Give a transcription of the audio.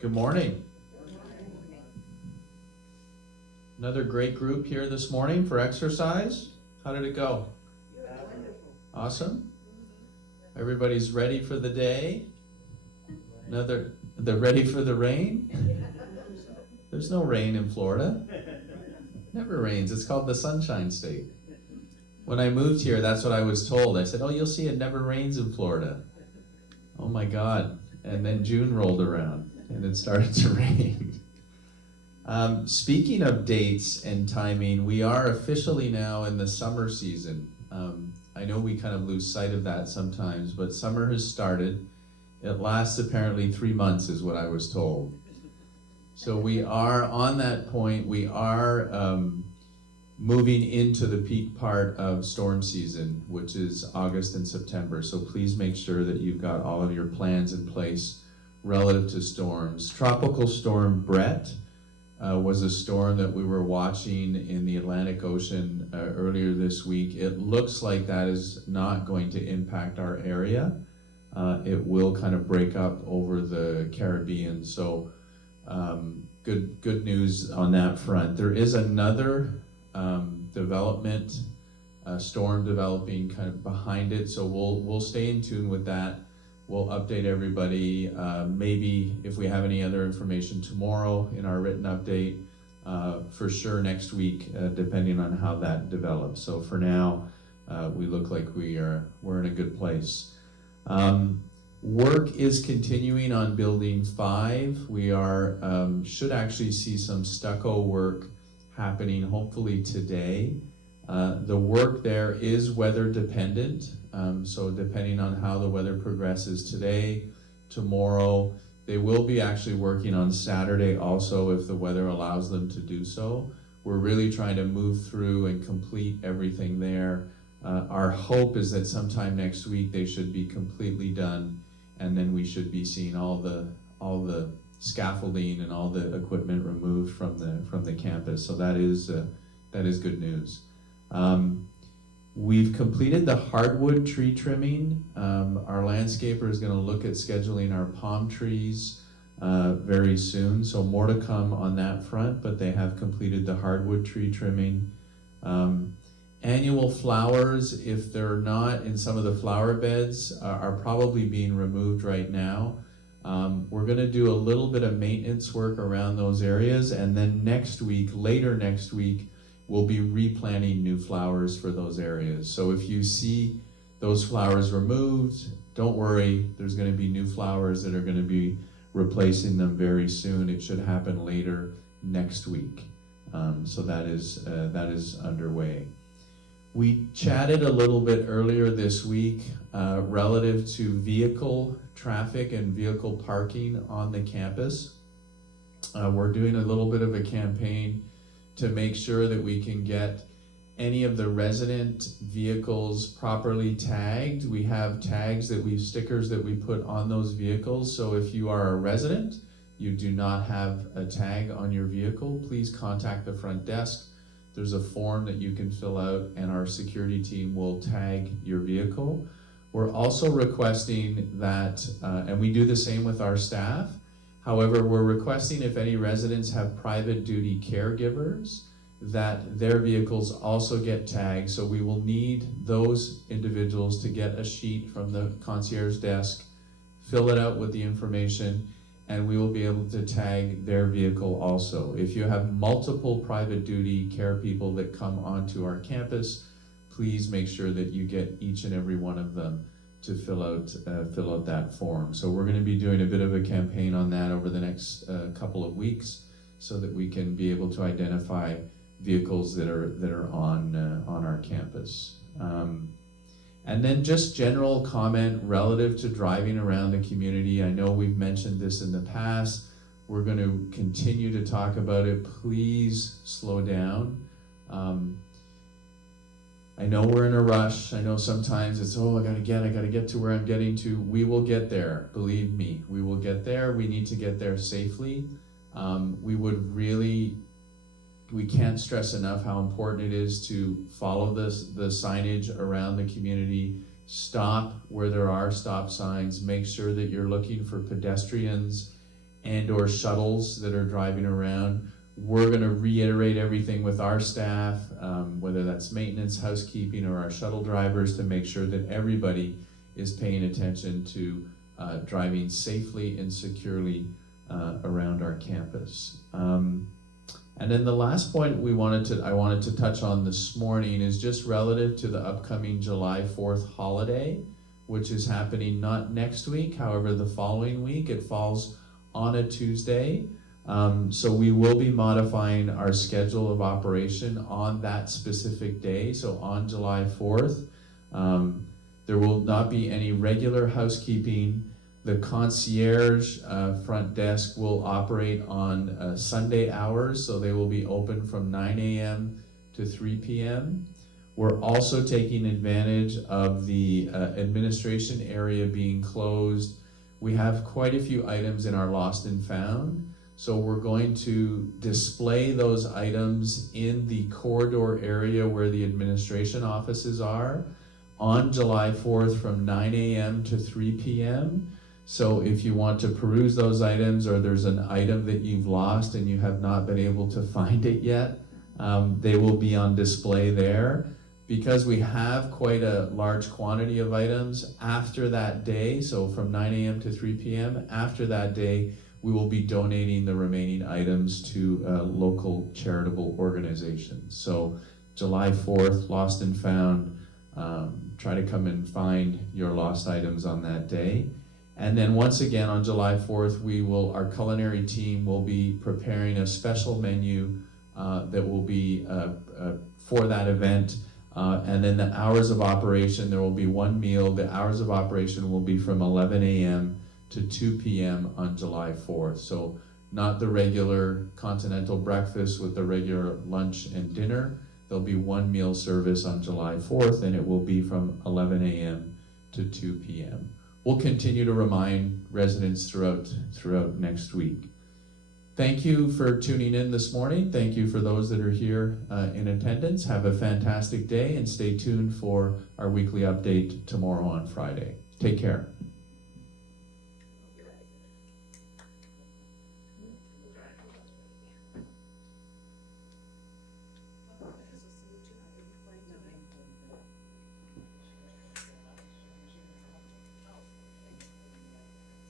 Good morning. Another great group here this morning for exercise. How did it go? Awesome. Everybody's ready for the day? They're ready for the rain? There's no rain in Florida. Never rains. It's called the Sunshine State. When I moved here, that's what I was told. I said, oh, you'll see it never rains in Florida. Oh my God. And then June rolled around and it started to rain. Speaking of dates and timing, we are officially now in the summer season. I know we kind of lose sight of that sometimes, but summer has started. It lasts apparently 3 months is what I was told. So we are on that point. We are moving into the peak part of storm season, which is August and September. So please make sure that you've got all of your plans in place relative to storms. Tropical Storm Brett was a storm that we were watching in the Atlantic Ocean earlier this week. It looks like that is not going to impact our area. It will kind of break up over the Caribbean. So good news on that front. There is another development, storm developing kind of behind it. So we'll stay in tune with that. We'll update everybody, maybe if we have any other information tomorrow in our written update, for sure next week, depending on how that develops. So for now, we look like we're in a good place. Work is continuing on Building 5. We should actually see some stucco work happening hopefully today. The work there is weather dependent. So depending on how the weather progresses today, tomorrow, they will be actually working on Saturday also if the weather allows them to do so. We're really trying to move through and complete everything there. Our hope is that sometime next week they should be completely done, and then we should be seeing all the scaffolding and all the equipment removed from the campus. So that is good news. We've completed the hardwood tree trimming. Our landscaper is going to look at scheduling our palm trees very soon, so more to come on that front, but they have completed the hardwood tree trimming. Annual flowers, if they're not in some of the flower beds, are probably being removed right now. We're going to do a little bit of maintenance work around those areas, and then later next week, we'll be replanting new flowers for those areas. So if you see those flowers removed, don't worry, there's going to be new flowers that are going to be replacing them very soon. It should happen later next week. So that is underway. We chatted a little bit earlier this week relative to vehicle traffic and vehicle parking on the campus. We're doing a little bit of a campaign to make sure that we can get any of the resident vehicles properly tagged. We have stickers that we put on those vehicles. So if you are a resident, you do not have a tag on your vehicle, please contact the front desk. There's a form that you can fill out and our security team will tag your vehicle. We're also requesting that, and we do the same with our staff. However, we're requesting if any residents have private duty caregivers that their vehicles also get tagged. So we will need those individuals to get a sheet from the concierge desk, fill it out with the information, and we will be able to tag their vehicle also. If you have multiple private duty care people that come onto our campus, please make sure that you get each and every one of them to fill out that form. So we're going to be doing a bit of a campaign on that over the next couple of weeks, so that we can be able to identify vehicles that are on our campus. And then just general comment relative to driving around the community. I know we've mentioned this in the past. We're going to continue to talk about it. Please slow down. I know we're in a rush. I know sometimes it's, I gotta get to where I'm getting to. We will get there, believe me. We will get there. We need to get there safely. We can't stress enough how important it is to follow the signage around the community. Stop where there are stop signs. Make sure that you're looking for pedestrians and or shuttles that are driving around. We're going to reiterate everything with our staff, whether that's maintenance, housekeeping, or our shuttle drivers, to make sure that everybody is paying attention to driving safely and securely around our campus. And then the last point I wanted to touch on this morning is just relative to the upcoming July 4th holiday, which is happening not next week, however the following week. It falls on a Tuesday. So we will be modifying our schedule of operation on that specific day, so on July 4th. There will not be any regular housekeeping. The concierge front desk will operate on Sunday hours, so they will be open from 9 a.m. to 3 p.m. We're also taking advantage of the administration area being closed. We have quite a few items in our lost and found, so we're going to display those items in the corridor area where the administration offices are on July 4th from 9 a.m. to 3 p.m. So if you want to peruse those items, or there's an item that you've lost and you have not been able to find it yet, they will be on display there. Because we have quite a large quantity of items after that day, so from 9 a.m. to 3 p.m., after that day, we will be donating the remaining items to local charitable organizations. So July 4th, Lost and Found, try to come and find your lost items on that day. And then once again on July 4th, our culinary team will be preparing a special menu that will be for that event. And then the hours of operation, there will be one meal. The hours of operation will be from 11 a.m. to 2 p.m. on July 4th. So not the regular continental breakfast with the regular lunch and dinner. There'll be one meal service on July 4th, and it will be from 11 a.m. to 2 p.m. We'll continue to remind residents throughout next week. Thank you for tuning in this morning. Thank you for those that are here in attendance. Have a fantastic day, and stay tuned for our weekly update tomorrow on Friday. Take care.